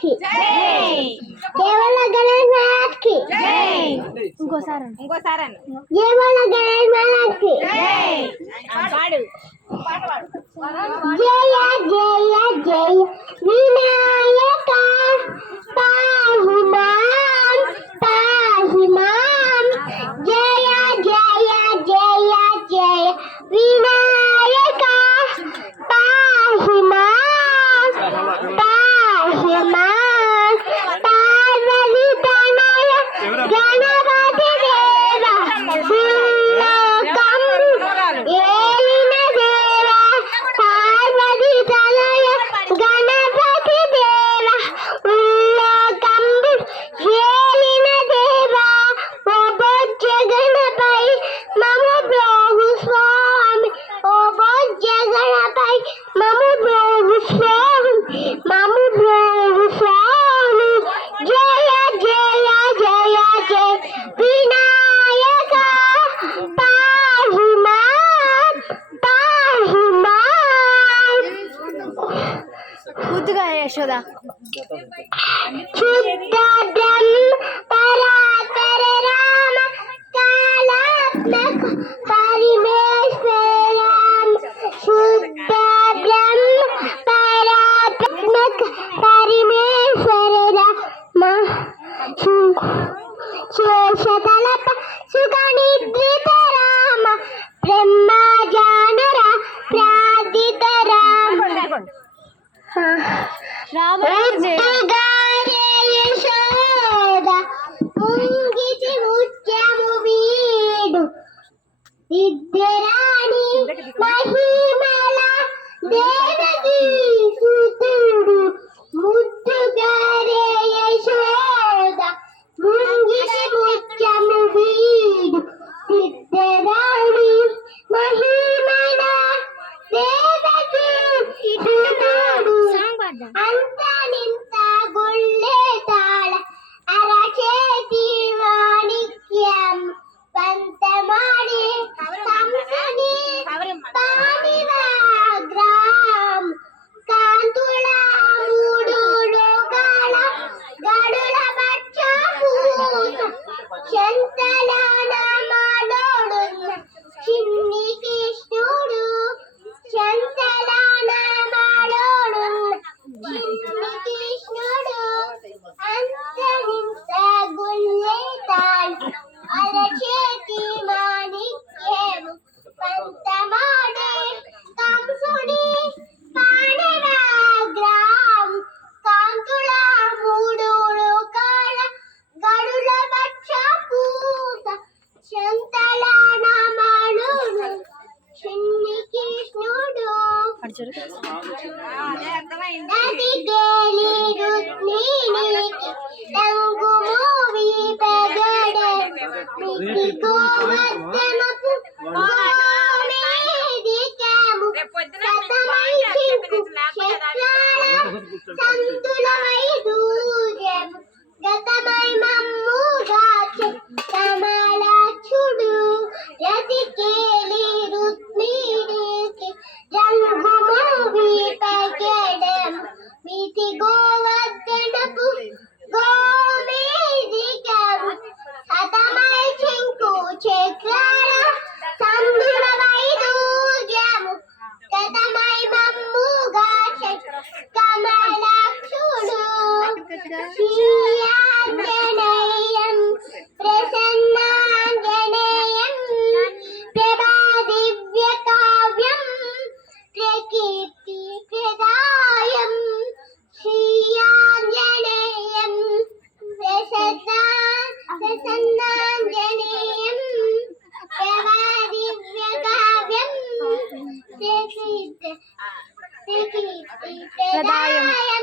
కి దేవల గణేష్ మహారాజ్ కి ఇంకోసారి దేవల గణేష్ మహారాజ్ కి జయ జయ జయ వినాయక పాహి మాం జయ జయ జయ జయ వినాయక పాహి మాం పార్వతి తనయ గణపతి దేవ భూలోకం ఏలిన దేవ పార్వతి తనయ గణపతి దేవ భూలోకం ఏలిన దేవ ఓ బొజ్జ గణపై మము బ్రోగు స్వామి ఓ బొజ్జ గణపై మము బ్రోగు స్వామి జయ జయ జయ జయ వినాయక పాహి మాం ముద్దుగా యశోద శుద్ధం పరాత్పర రామ కాలాత్మక పరిమేశ్వరం శుద్ధం పరాత్మక పరిమేశ్వర రామ శేషతలప సుగనిద్రిత రామ బ్రహ్మజానర ప్రార్థిత రామ ముద్దుగారే యశోద ముంగిచి ముత్యము వీడు విద్యరాణి మహిమల దేవకీ సుతుడు ముద్దుగారే యశోద ముంగిచి ముత్యము వీడు విద్యరాణి మహిమల దేవకీ సుతుడు అంతనింత గుళ్ళే తాళ అరచేతి మాణిక్యం పంతమాడి కంసుని పానివాగ్రాం కాంతుల మూడు లోకాల గడుల బచ్చ పూత శంతల నామాలోడున్న చిన్ని కృష్ణుడు శంతల నామాలోడున్న చిన్ని కృష్ణుడు అంతరింత గుళ్ళే తాళ అరచేతి మాణిక్యము పంతమాడే కంసుని పానివాగ్రాం కాంతుల మూడు లోకాల గడుల బచ్చ పూత శంతల నామాలుడు చిన్ని కృష్ణుడు నది గేలి రుక్మిణికి రంగు మూవి పగడ మితి గోవర్ధనపు గోమేదికము శతమై చింకు శస్త్రాల సంతుల వైదూర్యము గతమై మమ్ముగాచె కమలాక్షుడు రతి కేలి రుక్మిణికి రంగు మూవి పగడం మితి గోవర్ధనపు గోమేదికము శతమై చింకు చక్రాల సంతుల వైదూర్యము గతమై మమ్ముగాచె కమలాక్షుడు శ్రీయాంజనేయం ప్రసన్నాంజనేయం ప్రభా దివ్య కావ్యం ప్రకీర్తి ప్రదాయం శ్రీయాంజనేయం ప్రసన్నాంజనేయం ప్రభా దివ్య కావ్యం ప్రకీర్తి ప్రదాయం